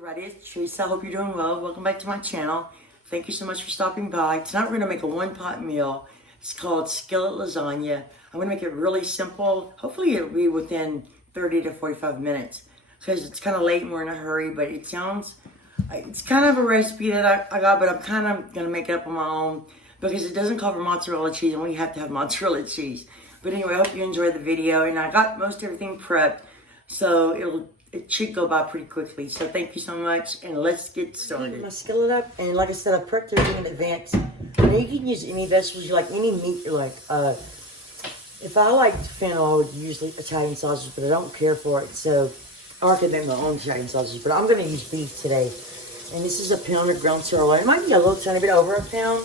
Everybody, it's Tressa. I hope you're doing well. Welcome back to my channel. Thank you so much for stopping by. Tonight we're going to make a one-pot meal. It's called skillet lasagna. I'm going to make it really simple. Hopefully it'll be within 30 to 45 minutes because it's kind of late and we're in a hurry, but it's kind of a recipe that I got, but I'm kind of going to make it up on my own because it doesn't call for mozzarella cheese and we have to have mozzarella cheese. But anyway, I hope you enjoyed the video, and I got most everything prepped, so it should go by pretty quickly. So thank you so much, and let's get started. My skillet up, and like I said, I prepped everything in advance. And you can use any vegetables you like, any meat you like. If I liked fennel, I would use Italian sausage, but I don't care for it, so I could make my own Italian sausage. But I'm going to use beef today, and this is a pound of ground sirloin. It might be a little tiny bit over a pound.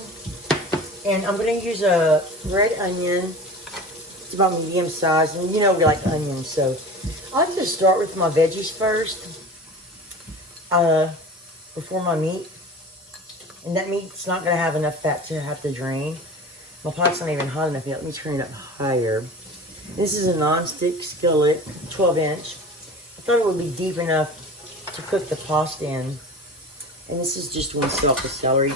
And I'm going to use a red onion. It's about medium size, and you know we like onions, so I like to start with my veggies first before my meat. And that meat's not going to have enough fat to have to drain. My pot's not even hot enough yet. Let me turn it up higher. This is a non-stick skillet, 12-inch. I thought it would be deep enough to cook the pasta in. And this is just one stalk of celery.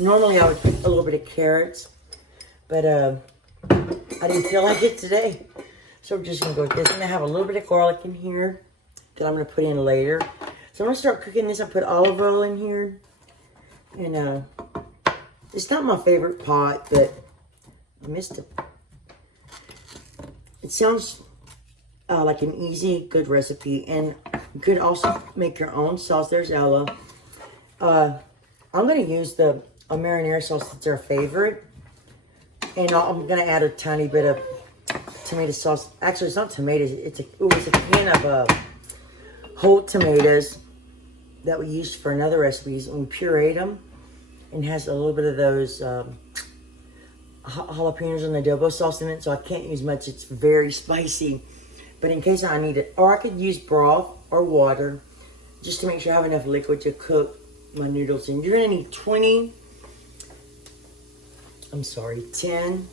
Normally I would put a little bit of carrots, but I didn't feel like it today. So we're just going to go with this. I'm going to have a little bit of garlic in here that I'm going to put in later. So I'm going to start cooking this. I put olive oil in here. And it's not my favorite pot, but I missed it. It sounds like an easy, good recipe. And you could also make your own sauce. There's Ella. I'm going to use a marinara sauce that's our favorite. And I'm going to add a tiny bit of tomato sauce. Actually, it's not tomatoes. It's a can of whole tomatoes that we used for another recipes. And we pureed them. And it has a little bit of those jalapenos and adobo sauce in it. So I can't use much. It's very spicy. But in case I need it. Or I could use broth or water. Just to make sure I have enough liquid to cook my noodles in. You're going to need 10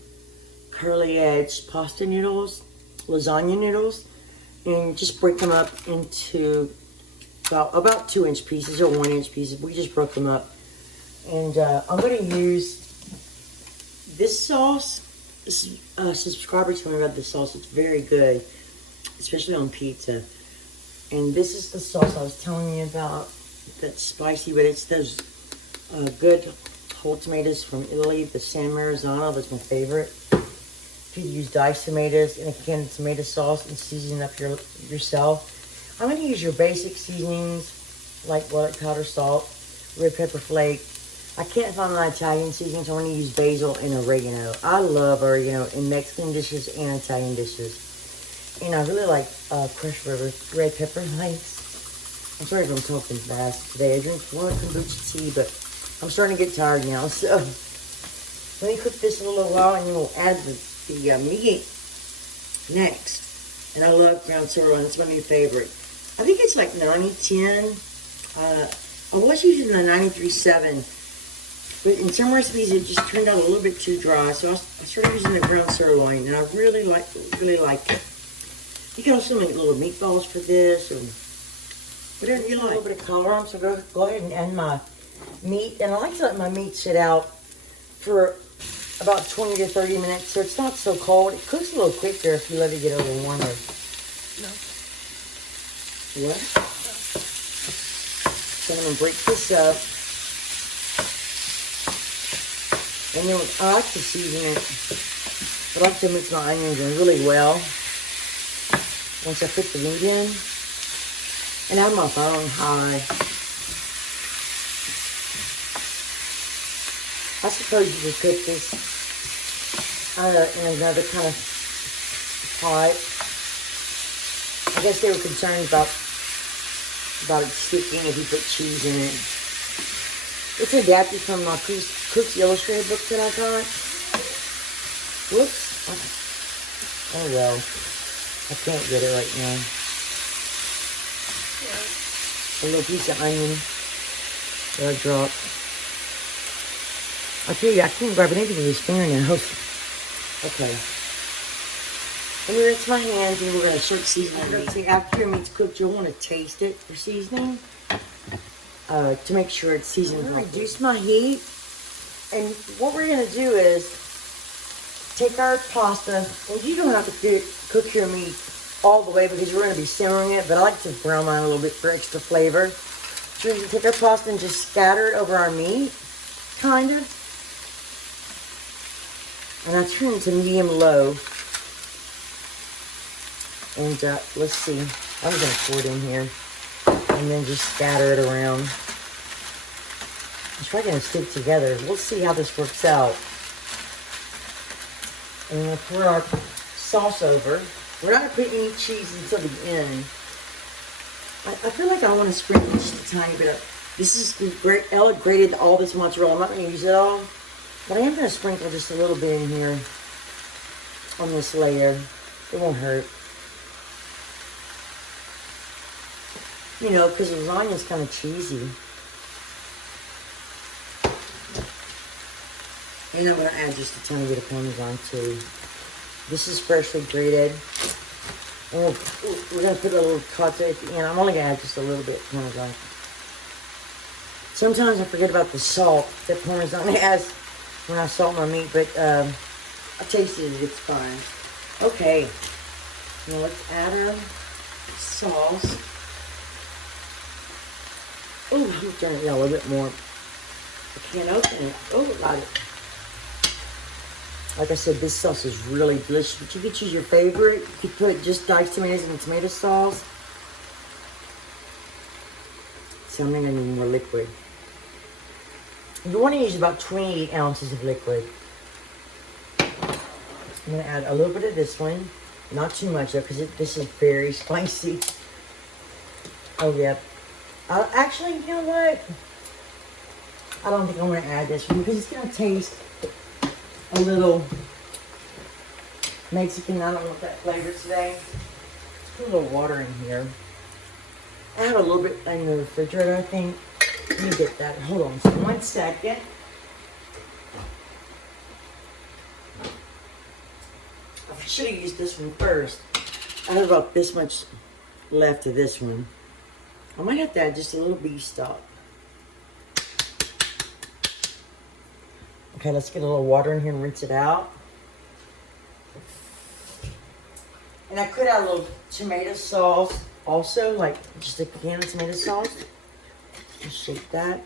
curly edge pasta noodles, lasagna noodles, and just break them up into about 2-inch pieces or 1-inch pieces. We just broke them up. And I'm going to use this sauce. This subscriber told me about this sauce. It's very good, especially on pizza. And this is the sauce I was telling you about. That's spicy, but it's those good whole tomatoes from Italy, the San Marzano. That's my favorite. You could use diced tomatoes and a can of tomato sauce and season up yourself. I'm going to use your basic seasonings like garlic powder, salt, red pepper flake. I can't find my Italian seasonings, so I'm going to use basil and oregano. I love oregano in Mexican dishes and Italian dishes. And I really like crushed red pepper flakes. I'm sorry if I'm talking fast today. I drink a lot of kombucha tea, but I'm starting to get tired now. So let me cook this a little while, and then we'll add the meat next. And I love ground sirloin. It's my new favorite. I think it's like 90-10. I was using the 93-7, but in some recipes it just turned out a little bit too dry. So I started using the ground sirloin, and I really like it. You can also make little meatballs for this, or whatever you like. A little bit of color on, so go ahead and add my meat. And I like to let my meat sit out for about 20 to 30 minutes, so it's not so cold. It cooks a little quicker if you let it get a little warmer. No. What? So I'm going to break this up. And then I like to season it. I like to mix my onions in really well once I put the meat in. And I have my phone high. I suppose you could cook this in another kind of pot. I guess they were concerned about it sticking if you put cheese in it. It's adapted from my Cook's Illustrated book that I got. Whoops. Oh well. I can't get it right now. A little piece of onion that I dropped. I tell you, I can't grab anything with this fingernails. Okay. Let me rinse my hands, and we're going to start seasoning. After your meat's cooked, you'll want to taste it for seasoning. to make sure it's seasoned. I'm gonna reduce my heat, and what we're gonna do is take our pasta, and you don't have to cook your meat all the way because we're gonna be simmering it, but I like to brown mine a little bit for extra flavor. So we're gonna take our pasta and just scatter it over our meat, kind of. And I turn it to medium-low. And let's see, I'm gonna pour it in here. And then just scatter it around. It's probably gonna stick together. We'll see how this works out. And we're gonna pour our sauce over. We're not gonna put any cheese until the end. I feel like I want to sprinkle just a tiny bit of, this is great. Ella grated all this mozzarella. I'm not gonna use it all, but I am gonna sprinkle just a little bit in here on this layer. It won't hurt. You know, because lasagna is kind of cheesy. And I'm going to add just a tiny bit of Parmesan too. This is freshly grated. And we're going to put a little cotta at the end. I'm only going to add just a little bit of Parmesan. Sometimes I forget about the salt that Parmesan has when I salt my meat, but I tasted it, it's fine. Okay, now let's add our sauce. Oh, I'm going to turn it down a little bit more. I can't open it. Oh, got it. Like I said, this sauce is really delicious, but you could choose your favorite. You could put just diced tomatoes in tomato sauce. So I'm going to need more liquid. You want to use about 28 ounces of liquid. I'm going to add a little bit of this one. Not too much though, because this is very spicy. Oh, yeah. Actually, you know what? I don't think I'm going to add this one because it's going to taste a little Mexican. I don't want that flavor today. Let's put a little water in here. I have a little bit in the refrigerator, I think. Let me get that. Hold on 1 second. I should have used this one first. I have about this much left of this one. I might have to add just a little beef stock. Okay, let's get a little water in here and rinse it out. And I could add a little tomato sauce also, like just a can of tomato sauce. Just shake that.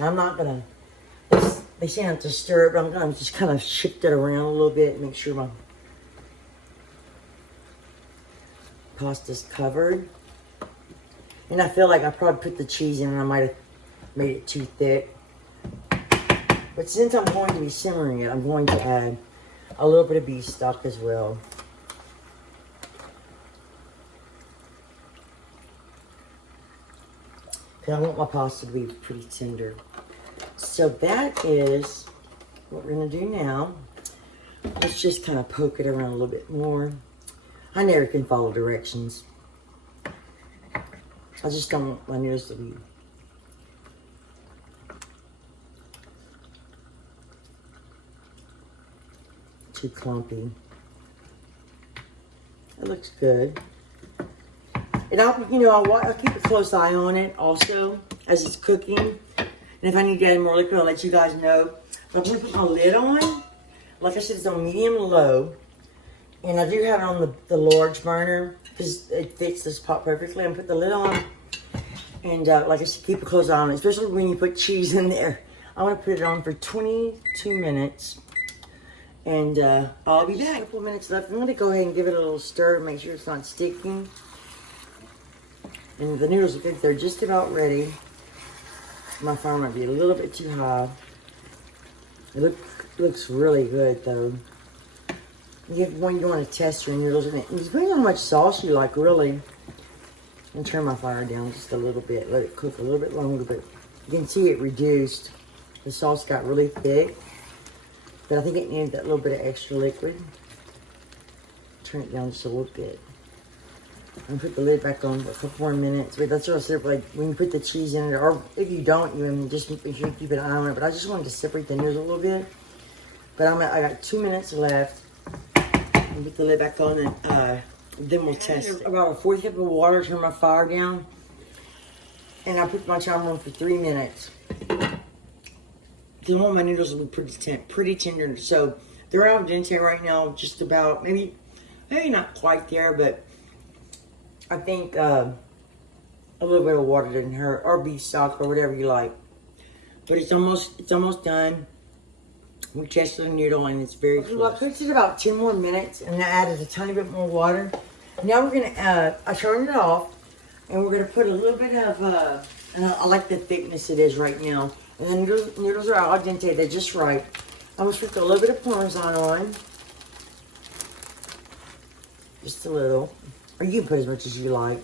I'm not gonna, they say I have to stir it, but I'm gonna just kind of shift it around a little bit, make sure my pasta's covered. And I feel like I probably put the cheese in and I might have made it too thick. But since I'm going to be simmering it, I'm going to add a little bit of beef stock as well. Because I want my pasta to be pretty tender. So that is what we're going to do now. Let's just kind of poke it around a little bit more. I never can follow directions. I just don't want my noodles to be too clumpy. It looks good. And I'll keep a close eye on it also as it's cooking. And if I need to add more liquid, I'll let you guys know. But I'm going to put my lid on. Like I said, it's on medium-low. And I do have it on the large burner because it fits this pot perfectly. I'm going to put the lid on. And like I said, keep a close eye on it, especially when you put cheese in there. I'm going to put it on for 22 minutes. And I'll be back. A couple of minutes left. I'm going to go ahead and give it a little stir to make sure it's not sticking. And the noodles, I think they're just about ready. My fire might be a little bit too high. It looks really good though. When you want to test your noodles, and it depends on how much sauce you like, really. And turn my fire down just a little bit. Let it cook a little bit longer, but you can see it reduced. The sauce got really thick, but I think it needed that little bit of extra liquid. Turn it down just a little bit. And put the lid back on for a couple more minutes. But that's what I said, like when you put the cheese in it, or if you don't, you just make sure you keep an eye on it. But I just wanted to separate the noodles a little bit. But I got 2 minutes left. And put the lid back on, and then we'll test it. About a 4th cup of water, turn my fire down. And I put my timer on for 3 minutes. I want my noodles to be pretty tender. So they're al dente right now, just about, maybe not quite there, but I think a little bit of water didn't hurt, or beef stock, or whatever you like. But it's almost done. We tested the noodle and it's very close. Well, I cooked it about 10 more minutes and I added a tiny bit more water. Now we're gonna, I turned it off and we're gonna put a little bit of, and I like the thickness it is right now. And the noodles are al dente, they're just right. I'm gonna sprinkle a little bit of Parmesan on. Just a little. Or you can put as much as you like.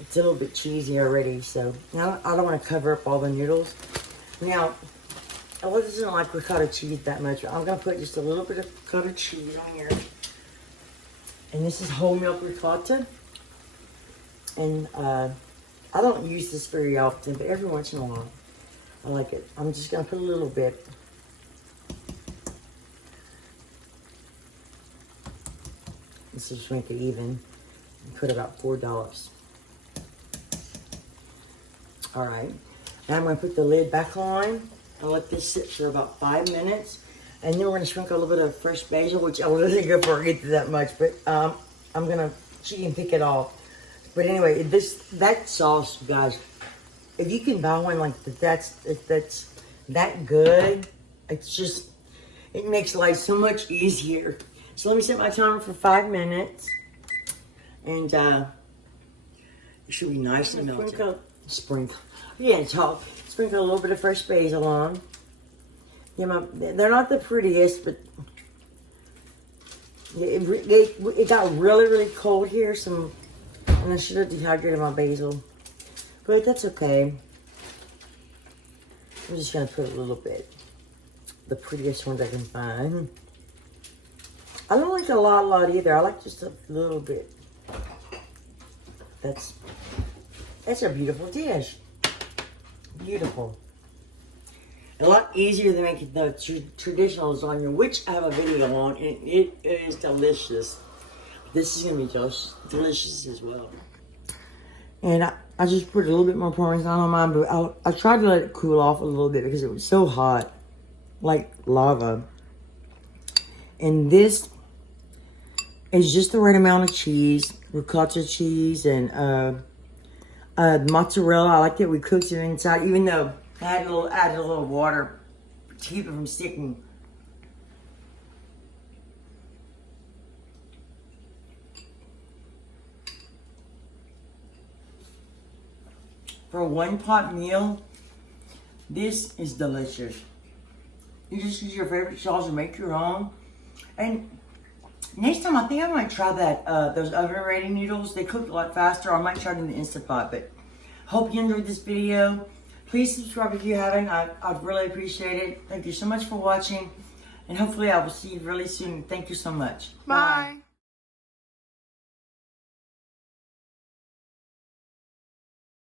It's a little bit cheesy already, so now I don't want to cover up all the noodles. Now, I wasn't like ricotta cheese that much, but I'm going to put just a little bit of ricotta cheese on here. And this is whole milk ricotta. And I don't use this very often, but every once in a while, I like it. I'm just going to put a little bit. This will shrink it even. Put about 4 dollops. All right. Now I'm going to put the lid back on. I'll let this sit for about 5 minutes. And then we're going to sprinkle a little bit of fresh basil, which I wasn't going to forget that much. But I'm going to, she can pick it off. But anyway, that sauce, guys, if you can buy one like that's that good, it's just, it makes life so much easier. So let me set my timer for 5 minutes. And it should be nice and melted. Sprinkle. Yeah, talk. Sprinkle a little bit of fresh basil on. Yeah, they're not the prettiest, but it got really, really cold here. And I should have dehydrated my basil, but that's okay. I'm just gonna put a little bit. The prettiest ones I can find. I don't like a lot either. I like just a little bit. That's a beautiful dish. Beautiful. A lot easier than making the traditional lasagna, which I have a video on, and it is delicious. This is going to be delicious as well. And I just put a little bit more Parmesan on mine, but I tried to let it cool off a little bit because it was so hot, like lava. And this is just the right amount of cheese, ricotta cheese, and mozzarella. I like that we cooked it inside, even though I had added a little water to keep it from sticking. For a one-pot meal, this is delicious. You just use your favorite sauce and make your own. And next time, I think I might try that those oven-ready noodles. They cook a lot faster. I might try them in the Instant Pot. But hope you enjoyed this video. Please subscribe if you haven't. I'd really appreciate it. Thank you so much for watching. And hopefully I will see you really soon. Thank you so much. Bye.